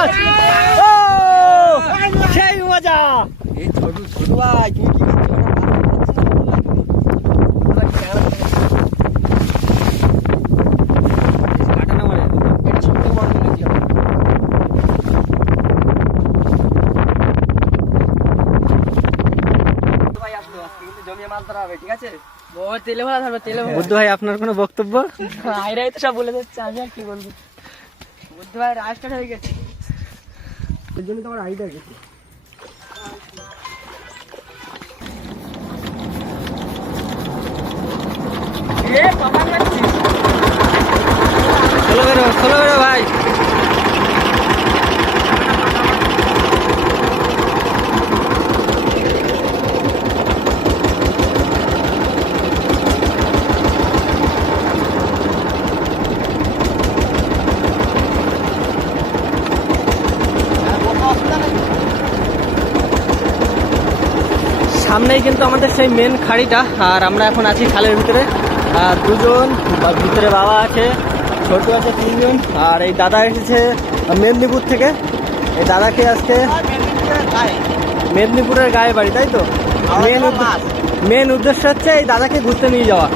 মাছ। ও সেই মজা। এই ছোট ছোট ভাই তুমি কি করছো? ঠিক আছে তেলে ভালো থাকবে তেলে। বুদ্ধ ভাই আপনার কোনো বক্তব্য? আইরাই তো সব বলে যাচ্ছে, আমি আর কি বলবো। বুদ্ধ ভাই রাস্তাটা হয়ে গেছে, এই জন্য তো আমার আইডিয়া গেছে। খোলো বেরো ভাই। সামনেই কিন্তু আমাদের সেই মেন খাড়িটা, আর আমরা এখন আছি খালের ভিতরে। আর দুজন ভিতরে বাবা আছে, ছোট আছে, তিনজন। আর এই দাদা এসেছে মেদিনীপুর থেকে। এই দাদাকে আজকে মেদিনীপুরের গায়ে বাড়ি, তাই তো? মেন উদ্দেশ্য হচ্ছে এই দাদাকে ঘুরতে নিয়ে যাওয়া।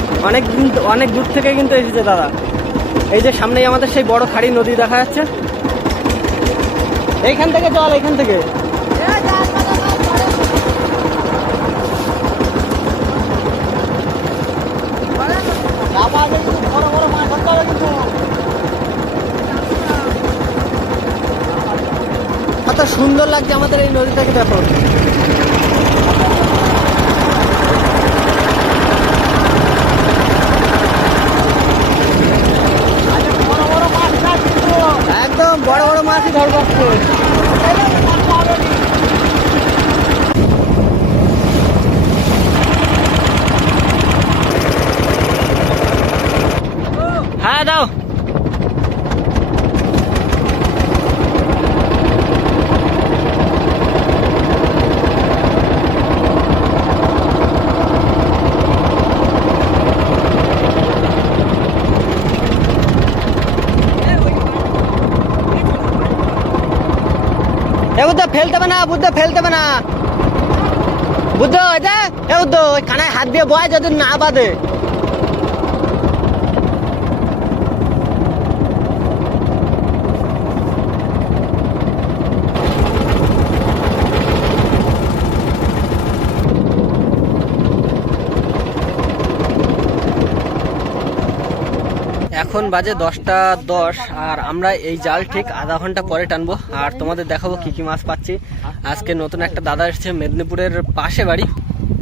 অনেক দূর থেকে কিন্তু এসেছে দাদা। এই যে সামনেই আমাদের সেই বড় খাড়ি নদী দেখা যাচ্ছে। এইখান থেকে চল, এইখান থেকে। কত সুন্দর লাগছে আমাদের এই নদীটাকে, দেখো। একদম বড় বড় মাছই ধরবো। হ্যাঁ দাও। বুদ্ধ ফেলতে হবে না, বুদ্ধ ফেলতে হবে না। বুদ্ধ এ বুদ্ধ ওই কানায় হাত দিয়ে বয় যদি না বাঁধে। এখন বাজে 10টা 10, আর আমরা এই জাল ঠিক আধা ঘন্টা পরে টানবো। আর তোমাদের দেখাবো কি কি মাছ পাচ্ছি। আজকে নতুন একটা দাদা এসেছে, মেদিনীপুরের পাশে বাড়ি,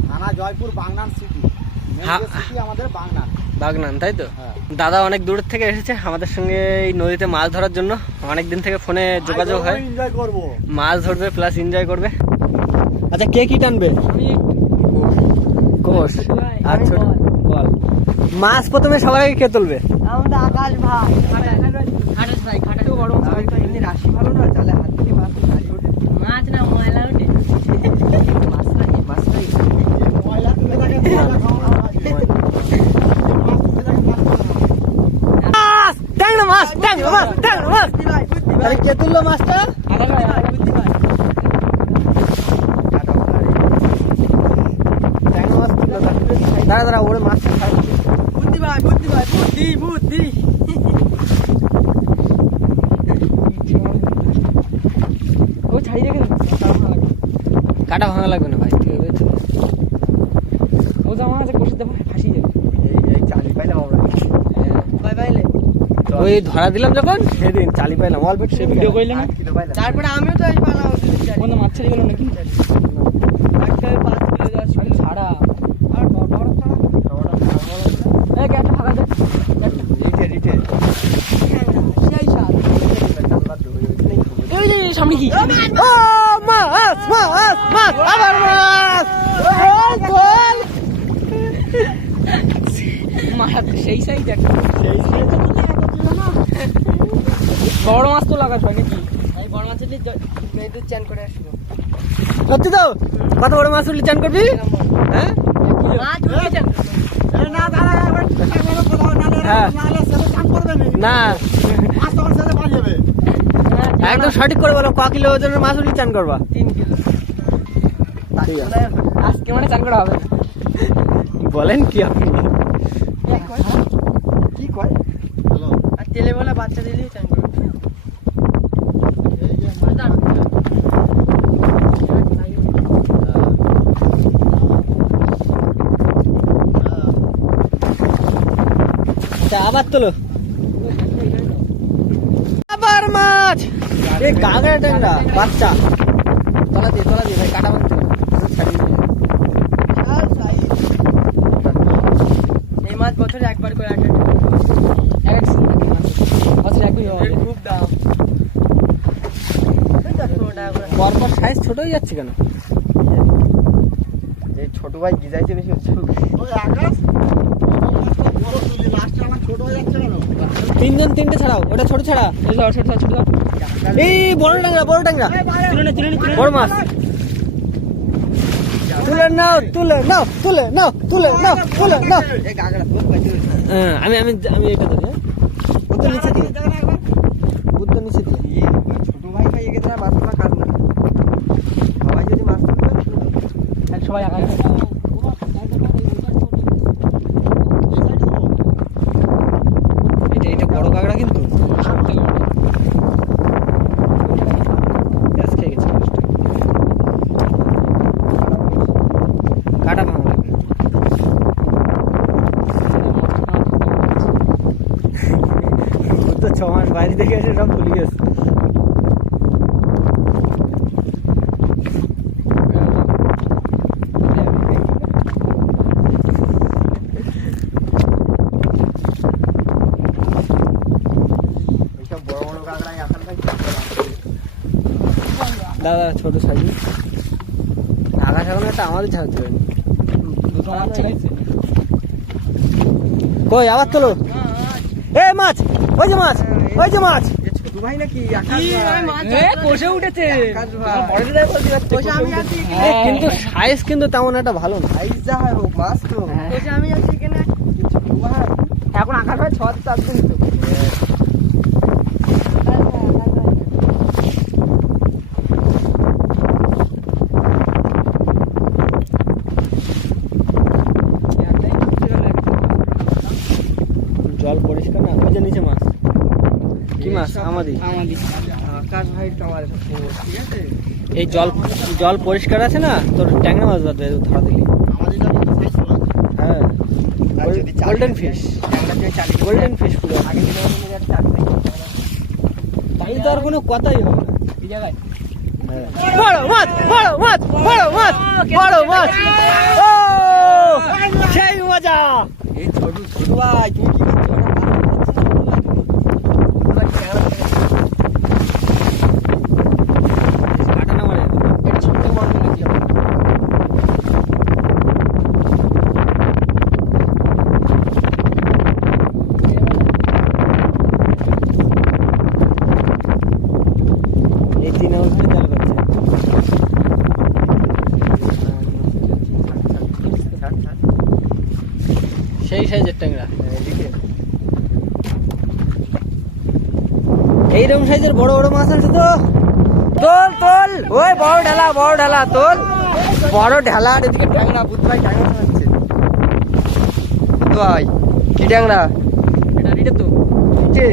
থানা জয়পুর, বাগনান সিটি। আমাদের বাগনান, তাই তো? দাদা অনেক দূর থেকে এসেছে আমাদের সঙ্গে এই নদীতে মাছ ধরার জন্য। অনেকদিন থেকে ফোনে যোগাযোগ হয়, মাছ ধরবে প্লাস এনজয় করবে। আচ্ছা কে কি টানবে? কোষ আর ছোট বল। মাছ প্রথমে সবাই কে তুলবে? আমাদের আকাশ ভাই, আকাশ ভাই খাটা তো বড় মাছ তো এমনি রাশি ভালো না, জালে হাত থেকে মাছ ভারী ওঠে। মাছ না ময়লা ওঠে। মাছ নাই ময়লা তুলে থাকে। মাছ ট্যাংরা মাছ, ট্যাংরা মাছ, ট্যাংরা মাছ। তাহলে কে তুললো মাছটা? আকাশ ভাই, বুদ্ধি ভাই। ট্যাংরা মাছ তুললো। দাঁড়া দাঁড়া, ওরে মাছ বুদ্ধি ভাই, বুদ্ধি ভাই, বুদ্ধি বুদ্ধি। ও ছাড়ি রেখে কাটা ভাঙা লাগবে না ভাই। ও জামা আছে কষে দেবো, ফাঁসি যাবে। এই চালি পাইলাম আমরা। ভাই পাইলে ওই ধরা দিলাম যখন সেদিন চালি পাইলাম অল্প। সে ভিডিও করলে না? তারপরে আমিও তো পালাম। কোনো মাছ ছাড়ি গেল নাকি? 5 কিলো ছাড়া। আর এই গ্যাসটা ফাঁকা দে। রিটে সেই সাত। এই যে সামনে কি? ও মাছ মাছ মাছ, আবার মাছ। গোল মাছ সেই সাইজ দেখ, বড় মাছ তো লাগাস হয় নাকি? এই বড় মাছ নিয়ে মেয়েদের চান করে আসবো। সত্যি তো? কত বড় মাছ উঠলে চান করবি? হ্যাঁ না, একদম সঠিক করে বলো, ক কিলো ওজনের মাছ উঠলে চান করবা? 3 কিলো। ঠিক আছে। আজকে মানে চান করা হবে না। বলেন কি আপনি? কি কয়? আর তেলে বলা বাচ্চা দিলেই চান করবে। আচ্ছা, আবার তোলো। আবার মাছ, এই গাগরা ট্যাংরা বাচ্চা। তলা দিয়ে ভাই, কাটা মারতে হবে। এই মাছ বছরে একবার করে আটে। এক সিজন বছরে একবার হয়। খুব দাম। পরপর সাইজ ছোট হয়ে যাচ্ছে কেন? এই ছোট ভাই গিজাইতে বেশি হচ্ছে। তিনজন তিনটে ছাড়াও, ওটা ছোট ছাড়া। এই বড় ট্যাংরা, বড় ট্যাংরা, বড় মাছ। তুলে নাও, তুলে নাও, তুলে নাও, তুলে নাও, তুলে নাও। হ্যাঁ, আমি আমি আমি এটা ধরি। বুদ্ধ নিচে দিয়ে, বুদ্ধ নিচে দিয়ে। ছোট ভাই ভাই একে দ্বারা মাছ তোলা কাজ না। সবাই যদি মাছ তুলতে সবাই আগে এটা বড় কাঁকড়া কিন্তু গ্যাস খেয়ে গেছে মাছটা। কাটা ভাঙা লাগবে। তো 6 মাস বাইরে থেকে এসে সব ভুলে গেছে। দাদা ছোট সাইজ ঢাকা ছাগল একটা আমাদের ছাড়তে পারি। কই আবার তোলো। এ মাছ, ওই যে মাছ, ওই যে মাছ। ছোট ভাই নাকি কষে উঠেছে। এ, কিন্তু সাইজ কিন্তু তেমন একটা ভালো না। সাইজ যা হয় হোক মাছ তো আমি আছি এখানে। ছোট ভাই এখন আকাশ ভাই 6-7 দিন তো। জল পরিষ্কার না, ওই যে নিচে মাছ। কি মাছ? আমাদের আকাশ ভাই টমার ঠিক আছে। এই জল জল পরিষ্কার আছে না, তোর ট্যাংরা মাছ বাদ ধরা দিলি। হ্যাঁ, গোল্ডেন ফিশ, গোল্ডেন ফিশ পুরো। তাই তো আর কোনো কথাই হবে না। এই জায়গায় বড় মাছ, বড় মাছ, বড় মাছ, বড় মাছ। ও সেই মজা। এই ছোট ভাই তুমি কি করছো? কাটা না মারে। এটা ছোট বড় নাকি? এই 3 আওয়াজ দিয়ে তেল করছে। সেই সাইজের ট্যাংরা। এইরকম সাইজের বড় বড় মাছ আছে তো। তোল তোল ওই বড় ঢালা তোল বড় ঢালা। আর এদিকে ট্যাংরা বুধ ভাই ট্যাংরা চালাচ্ছে। বুধ ভাই কি ট্যাংরা? এটা তো নিচে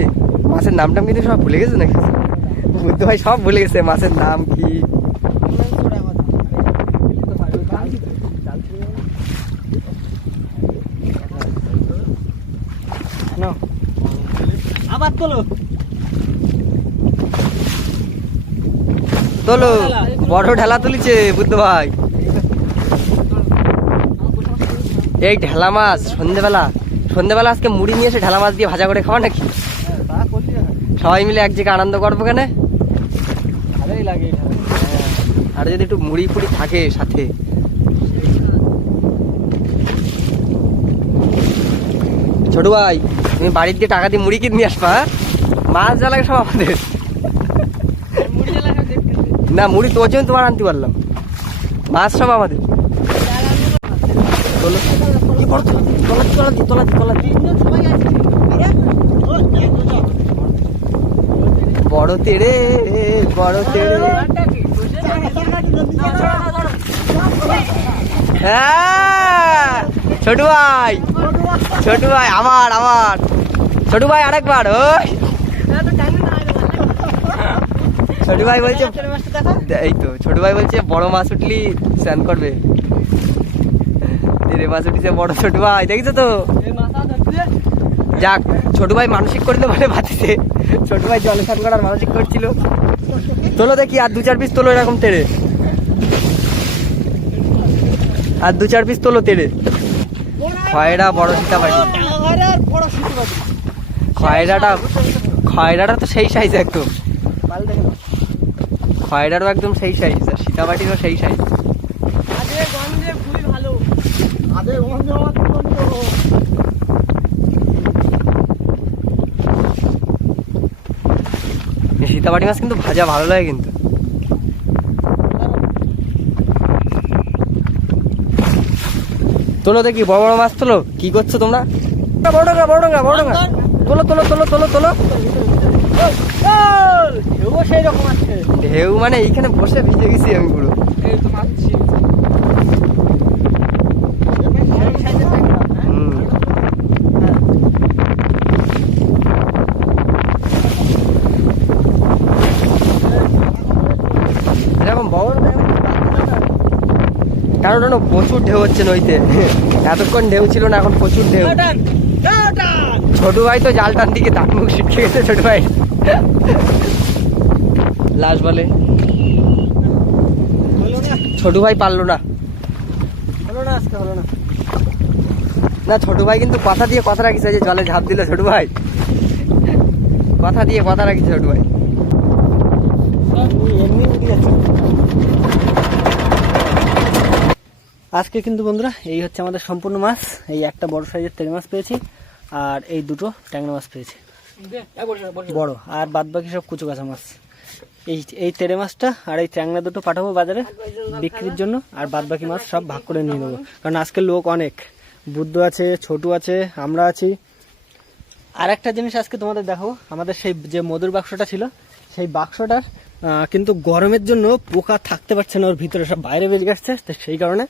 মাছের নামটাম কিন্তু সব ভুলে গেছে নাকি? বুদ্ধ ভাই সব ভুলে গেছে মাছের নাম কি। আবার তোলো। তোলো বড় ঢালা তুলিছে বুদ্ধ ভাই। এই ঢালা মাছ সন্ধ্যেবেলা আজকে মুড়ি নিয়ে এসে ঢালা মাছ দিয়ে ভাজা করে খাওয়া নাকি? সবাই মিলে এক জায়গায় আনন্দ করবো কেন? ভালোই লাগে এটা। আর যদি একটু মুড়ি ফুড়ি থাকে সাথে। ছোট ভাই তুমি বাড়ির দিয়ে টাকা দিয়ে মুড়ি কিনে নিয়ে আসবা। মাছ যা লাগে সব আমাদের। না মুড়ি তোর জন্য তোমার আনতে পারলাম, মাছ সব আমাদের। কি করছো? তোলা দি। বড় তেড়ে, বড় তেড়ে। হ্যাঁ, ছোটু ভাই, ছোটু ভাই আমার আমার ছোটু ভাই আরেকবার। ওই ছোটু ভাই বলছে, এই তো ছোটু ভাই বলছে বড় মাছ উঠলি স্নান করবে। তেরে মাছ উঠিছে বড়। ছোটু ভাই দেখছো তো, যাক ছোটু ভাই মানসিক করতে পারে বাতিতে। ছোটু ভাই জলে স্নান করার মানসিক করছিল। তোলো দেখি আর 2-4 পিস তোলো এরকম তেড়ে, আর 2-4 পিস তোলো তেড়ে। খয়রা বড় সীতাবাড়ি, খয়রাটা তো সেই সাইজ একদম, খয়রারও একদম সেই সাইজ, আর সীতাবাটিরও সেই সাইজ। সীতাবাটি মাছ কিন্তু ভাজা ভালো লাগে কিন্তু। তোলো দেখি বড় বড় মাছ তোলো। কি করছো তোমরা? বড় ডোঙ্গা, বড় ডোঙ্গা, বড় ডোঙ্গা। তোলো তোলো তোলো তোলো তোলো। সেই রকম আছে ঢেউ, মানে এইখানে বসে ভিজে গেছি আমি পুরো। এরকম বড় কারণ প্রচুর ঢেউ হচ্ছে নইতে। এতক্ষণ ঢেউ ছিল না, এখন প্রচুর ঢেউ। ছোট ভাই তো জাল টান দিকে দাঁত মুখ শিখে গেছে ছোট ভাই। লাশ বলে ছোট ভাই পারলো না, আজকে হলো না। না ছোট ভাই কিন্তু কথা দিয়ে কথা রাখিছে, যে জলে ঝাঁপ দিল ছোট ভাই, কথা দিয়ে কথা রাখিছে ছোট ভাই। এমনি উঠে যাচ্ছে। আজকে কিন্তু বন্ধুরা এই হচ্ছে আমাদের সম্পূর্ণ মাছ। এই একটা বড় সাইজের তেড়ে মাছ পেয়েছি, আর এই দুটো ট্যাংরা মাছ পেয়েছি বড়, আর বাদ বাকি সব কুচু কাঁচা মাছ। এই তেড়ে মাছটা আর এই ট্যাংরা দুটো পাঠাবো বাজারে বিক্রির জন্য, আর বাদ বাকি মাছ সব ভাগ করে নিয়ে নেবো, কারণ আজকে লোক অনেক। বুদ্ধ আছে, ছোটু আছে, আমরা আছি। আর একটা জিনিস আজকে তোমাদের দেখাবো, আমাদের সেই যে মধুর বাক্সটা ছিল, সেই বাক্সটার কিন্তু গরমের জন্য পোকা থাকতে পারছে না, ওর ভিতরে সব বাইরে বেরিয়ে আসছে। তো সেই কারণে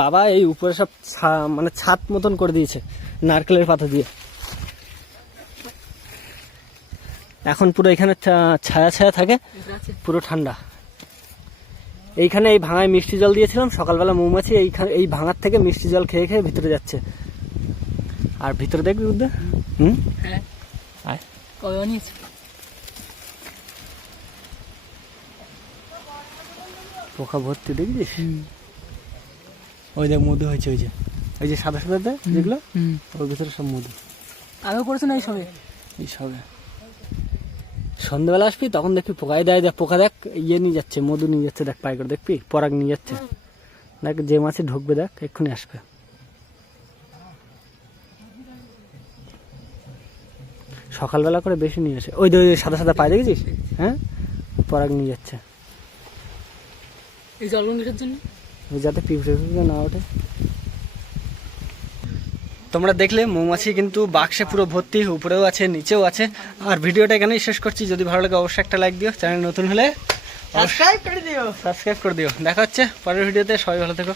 বাবা এই উপরে সব মানে ছাদ মতন করে দিয়েছে নারকেলের পাতা দিয়ে। এখন পুরো এখানে ছায়া ছায়া থাকে, পুরো ঠান্ডা। এইখানে এই ভাঙায় মিষ্টি জল দিয়েছিলাম, সকালবেলা মৌমাছি এইখানে এই ভাঙার থেকে মিষ্টি জল খেয়ে খেয়ে ভিতরে যাচ্ছে। আর ভিতরে দেখবি বুদ্ধা, পোকা ভর্তি দেখছিস? ওই দেখ মধু হয়েছে, ওই যে সাদা সাদা যেগুলো, ওর ভিতরে সব মধু। আগেও করেছে না এই সবে সন্ধ্যাবেলা আসবি তখন দেখবি পোকায় দেয়। দেখ পোকা, দেখ ইয়ে নিয়ে যাচ্ছে, মধু নিয়ে যাচ্ছে, দেখ পাই করে দেখবি, পরাগ নিয়ে যাচ্ছে। দেখ যে মাছে ঢুকবে দেখ এক্ষুনি আসবে। সকালবেলা করে বেশি নিয়ে আসে। ওই সাদা সাদা পায় দেখেছিস? হ্যাঁ, পরাগ নিয়ে যাচ্ছে এই জলমন্দিরের জন্য, যাতে পিঁপড়ে না ওঠে। তোমরা দেখলে মৌমাছি কিন্তু বাক্সে পুরো ভর্তি, উপরেও আছে নিচেও আছে। আর ভিডিওটা এখানেই শেষ করছি। যদি ভালো লাগে অবশ্যই একটা লাইক দিও, চ্যানেল নতুন হলে সাবস্ক্রাইব করে দিও। দেখা হচ্ছে পরের ভিডিওতে। সবাই ভালো থেকো।